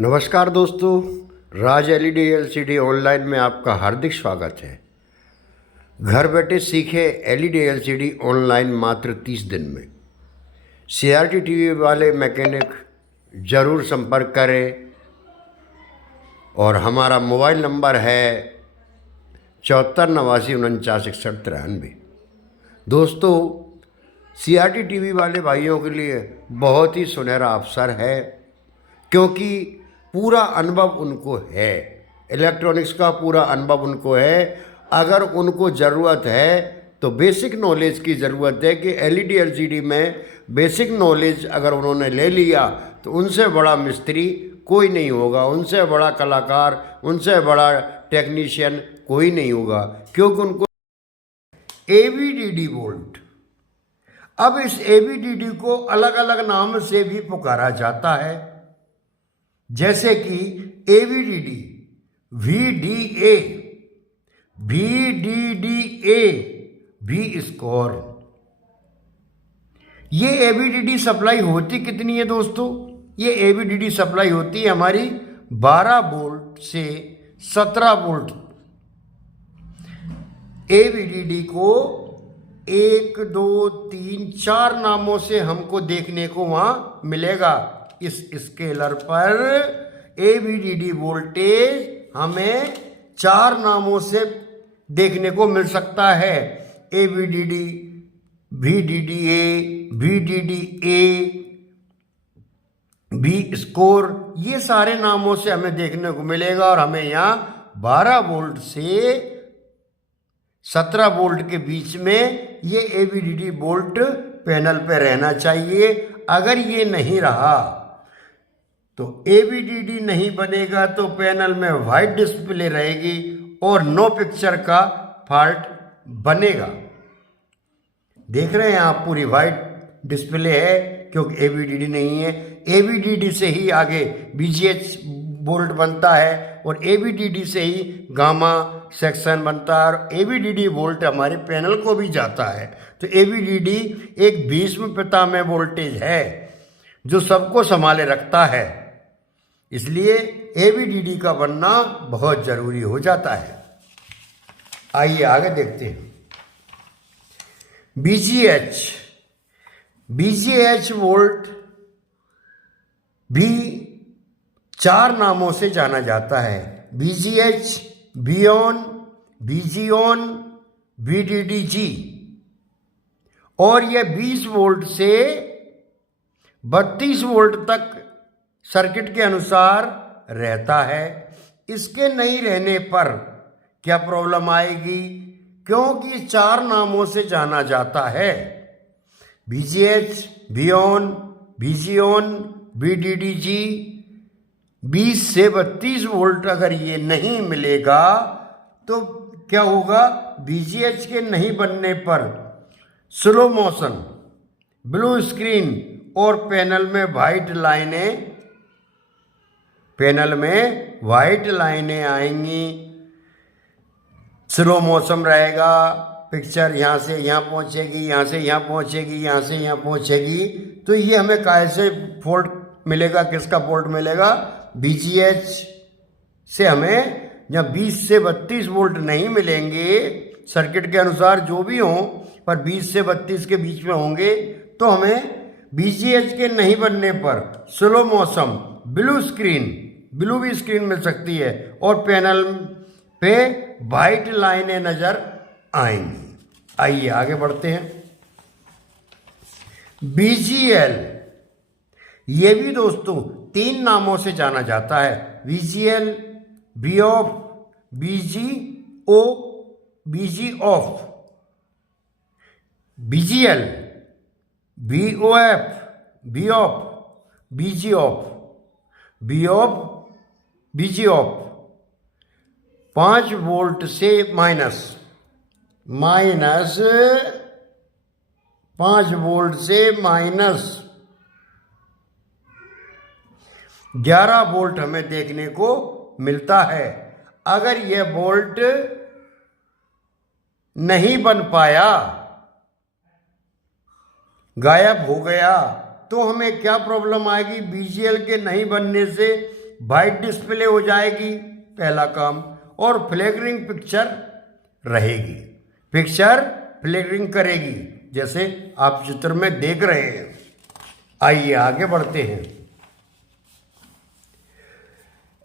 नमस्कार दोस्तों, राज LED LCD online में आपका हार्दिक स्वागत है। घर बैठे सीखे एलईडी एलसीडी ऑनलाइन मात्र 30 दिन में। सीआरटी टीवी वाले मैकेनिक ज़रूर संपर्क करें और हमारा मोबाइल नंबर है 74 89 49 61 93। दोस्तों, सीआरटी टीवी वाले भाइयों के लिए बहुत ही सुनहरा अवसर है, क्योंकि पूरा अनुभव उनको है, इलेक्ट्रॉनिक्स का पूरा अनुभव उनको है। अगर उनको ज़रूरत है तो बेसिक नॉलेज की ज़रूरत है कि एलईडी एलसीडी में बेसिक नॉलेज अगर उन्होंने ले लिया तो उनसे बड़ा मिस्त्री कोई नहीं होगा, उनसे बड़ा कलाकार, उनसे बड़ा टेक्नीशियन कोई नहीं होगा, क्योंकि उनको एवीडीडी वोल्ट। अब इस एवीडीडी को अलग अलग नाम से भी पुकारा जाता है, जैसे कि एवीडीडी, वीडीए, वीडीडीए, वी स्कोर। ये एवीडीडी सप्लाई होती कितनी है दोस्तों? ये एवीडीडी सप्लाई होती है हमारी 12 वोल्ट से 17 वोल्ट। एवीडीडी को 1 2 3 4 नामों से हमको देखने को वहां मिलेगा। इस स्केलर पर एवीडीडी वोल्टेज हमें 4 नामों से देखने को मिल सकता है। एवीडीडी, वीडीडीए, वीडीडीए, वी स्कोर, ये सारे नामों से हमें देखने को मिलेगा। और हमें यहाँ 12 वोल्ट से 17 वोल्ट के बीच में ये एवीडीडी वोल्ट पैनल पे रहना चाहिए। अगर ये नहीं रहा तो एवीडीडी नहीं बनेगा, तो पैनल में वाइट डिस्प्ले रहेगी और नो पिक्चर का फॉल्ट बनेगा। देख रहे हैं आप, पूरी वाइट डिस्प्ले है क्योंकि एवीडीडी नहीं है। एवीडीडी से ही आगे बीजीएच वोल्ट बनता है और एवीडीडी से ही गामा सेक्शन बनता है और एवीडीडी वोल्ट हमारे पैनल को भी जाता है। तो एवीडीडी एक भीष्म पितामह वोल्टेज है जो सबको संभाले रखता है, इसलिए एवीडीडी का बनना बहुत जरूरी हो जाता है। आइए आगे देखते हैं। बीजीएच, बीजीएच वोल्ट भी 4 नामों से जाना जाता है। बीजीएच, बीऑन, बीजीऑन, वीडीडीजी। और यह 20 वोल्ट से 32 वोल्ट तक सर्किट के अनुसार रहता है। इसके नहीं रहने पर क्या प्रॉब्लम आएगी? क्योंकि 4 नामों से जाना जाता है। बीजीएच, बीऑन, बीजीऑन, वीडीडीजी। 20 से 32 वोल्ट अगर ये नहीं मिलेगा तो क्या होगा? बीजीएच के नहीं बनने पर स्लो मोशन, ब्लू स्क्रीन और पैनल में वाइट लाइनें आएंगी। स्लो मोशन रहेगा, पिक्चर यहाँ से यहाँ पहुँचेगी, यहाँ से यहाँ पहुँचेगी, यहाँ से यहाँ पहुँचेगी। तो ये हमें कैसे फॉल्ट मिलेगा? किसका फॉल्ट मिलेगा? बीजीएच से हमें जब 20 से 32 वोल्ट नहीं मिलेंगे, सर्किट के अनुसार जो भी हों, पर 20 से 32 के बीच में होंगे, तो हमें बीजीएच के नहीं बनने पर slow motion, blue screen, blue भी स्क्रीन मिल सकती है और पैनल पे वाइट लाइनें नजर आएंगी। आइए आगे बढ़ते हैं। बीजीएल, ये भी दोस्तों 3 नामों से जाना जाता है। BGL, B off, BGO, BG off. BGL, BOF, B off, BG off, B off, BG off. 5 volt से माइनस 5 वोल्ट से माइनस 11 वोल्ट हमें देखने को मिलता है। अगर यह वोल्ट नहीं बन पाया, गायब हो गया, तो हमें क्या प्रॉब्लम आएगी? बीजीएल के नहीं बनने से वाइट डिस्प्ले हो जाएगी, पहला काम, और फ्लिकरिंग पिक्चर रहेगी, पिक्चर फ्लिकरिंग करेगी, जैसे आप चित्र में देख रहे हैं। आइए आगे बढ़ते हैं।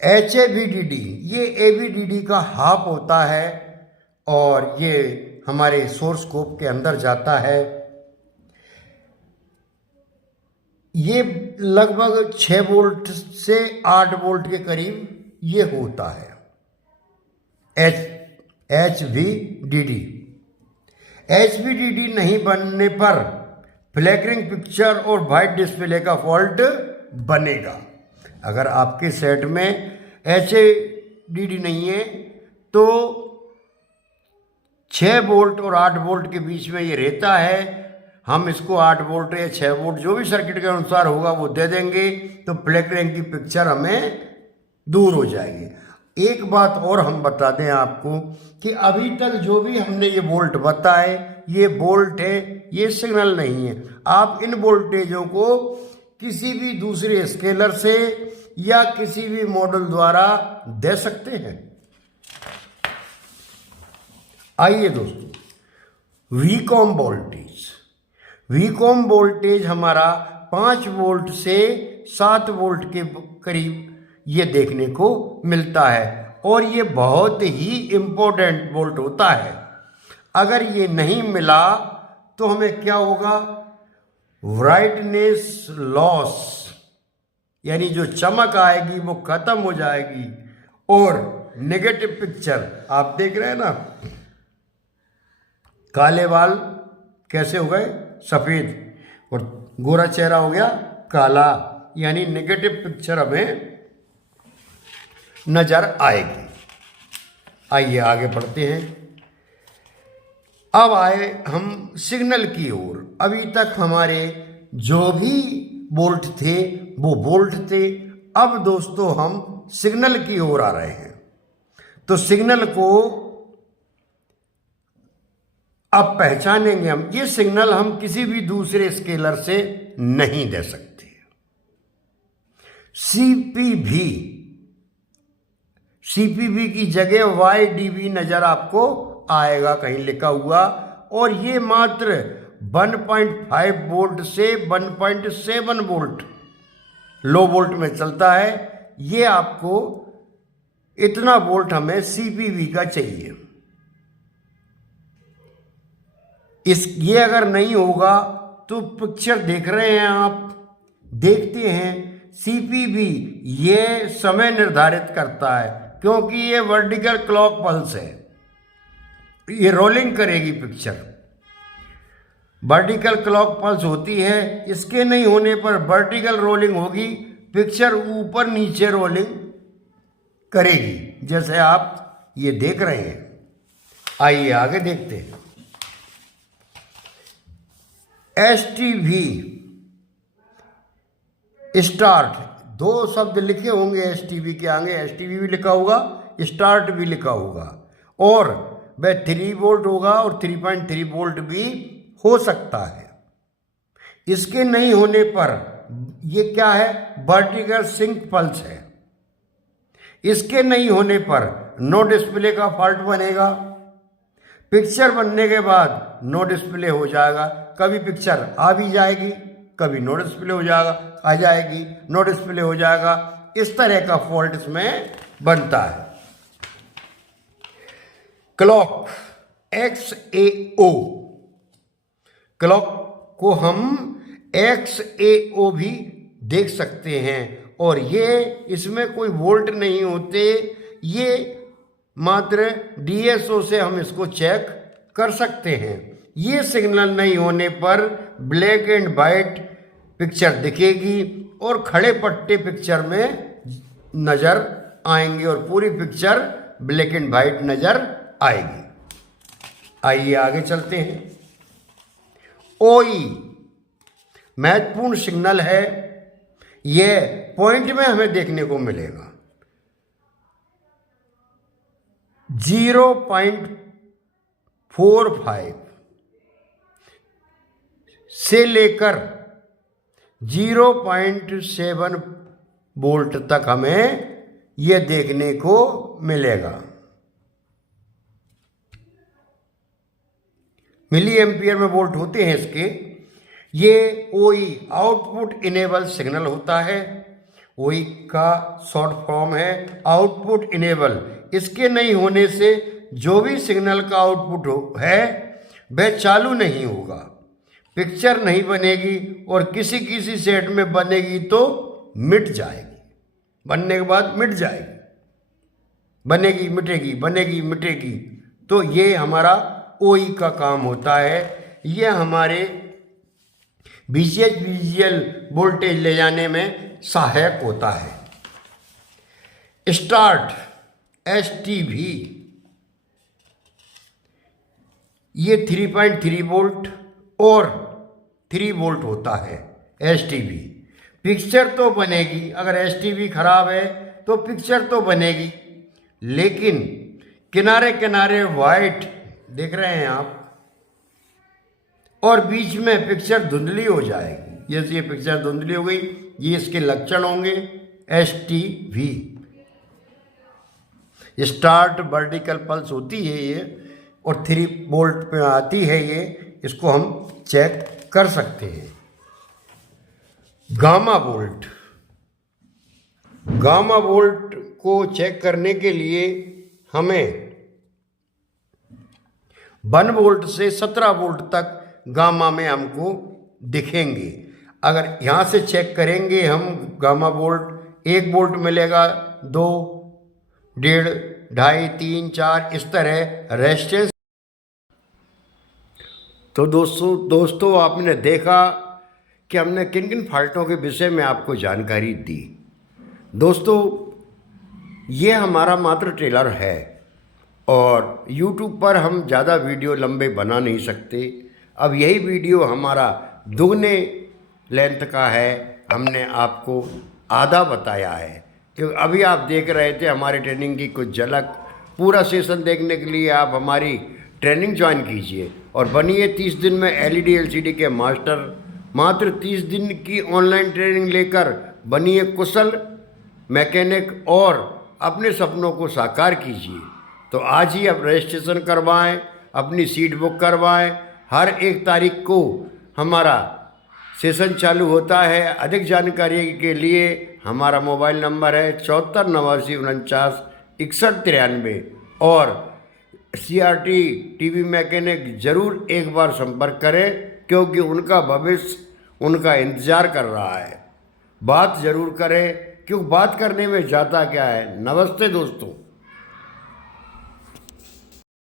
HAVDD, ये AVDD का हाफ होता है और ये हमारे सोर्स स्कोप के अंदर जाता है। ये लगभग 6 वोल्ट से 8 वोल्ट के करीब ये होता है। HVDD नहीं बनने पर फ्लिकरिंग पिक्चर और वाइट डिस्प्ले का फॉल्ट बनेगा। अगर आपके सेट में HAVDD नहीं है तो 6 वोल्ट और 8 वोल्ट के बीच में ये रहता है। हम इसको 8 वोल्ट या 6 वोल्ट जो भी सर्किट के अनुसार होगा वो दे देंगे, तो फ्लिकरिंग की पिक्चर हमें दूर हो जाएगी। एक बात और हम बता दें आपको कि अभी तक जो भी हमने ये वोल्ट बताए, ये वोल्ट है, ये सिग्नल नहीं है। आप इन वोल्टेजों को किसी भी दूसरे स्केलर से या किसी भी मॉडल द्वारा दे सकते हैं। आइए दोस्तों, वीकॉम वोल्टेज हमारा 5 वोल्ट से 7 वोल्ट के करीब ये देखने को मिलता है और ये बहुत ही इम्पोर्टेंट वोल्ट होता है। अगर ये नहीं मिला तो हमें क्या होगा, ब्राइटनेस लॉस, यानी जो चमक आएगी वो खत्म हो जाएगी और नेगेटिव पिक्चर, आप देख रहे हैं ना, काले बाल कैसे हो गए सफेद और गोरा चेहरा हो गया काला, यानी नेगेटिव पिक्चर हमें नजर आएगी। आइए आगे बढ़ते हैं। अब आए हम सिग्नल की ओर। अभी तक हमारे जो भी वोल्ट थे वो वोल्ट थे। अब दोस्तों हम सिग्नल की ओर आ रहे हैं। तो सिग्नल को अब पहचानेंगे हम। ये सिग्नल हम किसी भी दूसरे स्केलर से नहीं दे सकते। सीपीवी की जगह YDB नजर आपको आएगा कहीं लिखा हुआ, और ये मात्र 1.5 वोल्ट से 1.7 वोल्ट लो वोल्ट में चलता है। ये आपको इतना वोल्ट हमें सीपीवी का चाहिए। ये अगर नहीं होगा तो पिक्चर देख रहे हैं आप, देखते हैं सीपीवी ये समय निर्धारित करता है, क्योंकि ये वर्टिकल क्लॉक पल्स है, ये रोलिंग करेगी पिक्चर। वर्टिकल क्लॉक पल्स होती है, इसके नहीं होने पर वर्टिकल रोलिंग होगी, पिक्चर ऊपर नीचे रोलिंग करेगी, जैसे आप ये देख रहे हैं। आइए आगे देखते हैं। STV स्टार्ट, 2 शब्द लिखे होंगे STV के आगे, STV भी लिखा होगा, स्टार्ट भी लिखा होगा, और वह 3 वोल्ट होगा और 3.3 वोल्ट भी हो सकता है। इसके नहीं होने पर ये क्या है, वर्टिकल सिंक पल्स है। इसके नहीं होने पर नो डिस्प्ले का फॉल्ट बनेगा। पिक्चर बनने के बाद नो डिस्प्ले हो जाएगा, कभी पिक्चर आ भी जाएगी, कभी नो डिस्प्ले हो जाएगा, आ जाएगी, नो डिस्प्ले हो जाएगा। इस तरह का फॉल्ट इसमें बनता है। क्लॉक XAO, क्लॉक को हम XAO भी देख सकते हैं, और ये इसमें कोई वोल्ट नहीं होते, ये मात्र DSO से हम इसको चेक कर सकते हैं। ये सिग्नल नहीं होने पर ब्लैक एंड वाइट पिक्चर दिखेगी और खड़े पट्टे पिक्चर में नजर आएंगे और पूरी पिक्चर ब्लैक एंड वाइट नजर आएगी। आइए आगे चलते हैं। OE महत्वपूर्ण सिग्नल है, यह पॉइंट में हमें देखने को मिलेगा। 0.45 से लेकर 0.7 वोल्ट तक हमें ये देखने को मिलेगा। मिली एम्पियर में वोल्ट होते हैं इसके। ये ओई आउटपुट इनेबल सिग्नल होता है। ओई का शॉर्ट फॉर्म है आउटपुट इनेबल। इसके नहीं होने से जो भी सिग्नल का आउटपुट है वह चालू नहीं होगा, पिक्चर नहीं बनेगी और किसी किसी सेट में बनेगी तो मिट जाएगी, बनने के बाद मिट जाएगी, बनेगी मिटेगी, बनेगी मिटेगी। तो ये हमारा ओई का काम होता है। ये हमारे विजुअल वोल्टेज ले जाने में सहायक होता है। स्टार्ट STV ये 3.3 वोल्ट और 3 वोल्ट होता है STV। पिक्चर तो बनेगी, अगर STV खराब है तो पिक्चर तो बनेगी, लेकिन किनारे किनारे वाइट देख रहे हैं आप, और बीच में पिक्चर धुंधली हो जाएगी। जैसे ये पिक्चर धुंधली हो गई, ये इसके लक्षण होंगे। STV स्टार्ट वर्टिकल पल्स होती है ये, और 3 वोल्ट पे आती है ये, इसको हम चेक कर सकते हैं। गामा वोल्ट, गामा वोल्ट को चेक करने के लिए हमें 1 वोल्ट से 17 वोल्ट तक गामा में हमको दिखेंगे। अगर यहाँ से चेक करेंगे हम गामा वोल्ट, 1 वोल्ट मिलेगा, 2, 1.5, 2.5, 3, 4 इस तरह रेजिस्टेंस। तो दोस्तों आपने देखा कि हमने किन किन फॉल्टों के विषय में आपको जानकारी दी। दोस्तों ये हमारा मात्र ट्रेलर है और YouTube पर हम ज़्यादा वीडियो लंबे बना नहीं सकते। अब यही वीडियो हमारा दुगने लेंथ का है, हमने आपको आधा बताया है। क्योंकि अभी आप देख रहे थे हमारी ट्रेनिंग की कुछ झलक। पूरा सेशन देखने के लिए आप हमारी ट्रेनिंग ज्वाइन कीजिए और बनिए 30 दिन में LED LCD के मास्टर। मात्र 30 दिन की ऑनलाइन ट्रेनिंग लेकर बनिए कुशल मैकेनिक और अपने सपनों को साकार कीजिए। तो आज ही आप रजिस्ट्रेशन करवाएं, अपनी सीट बुक करवाएं। हर 1 तारीख को हमारा सेशन चालू होता है। अधिक जानकारी के लिए हमारा मोबाइल नंबर है 74 89 49 61 93 और CRT TV मैकेनिक ज़रूर एक बार संपर्क करें, क्योंकि उनका भविष्य उनका इंतज़ार कर रहा है। बात ज़रूर करें, क्यों बात करने में जाता क्या है। नमस्ते दोस्तों।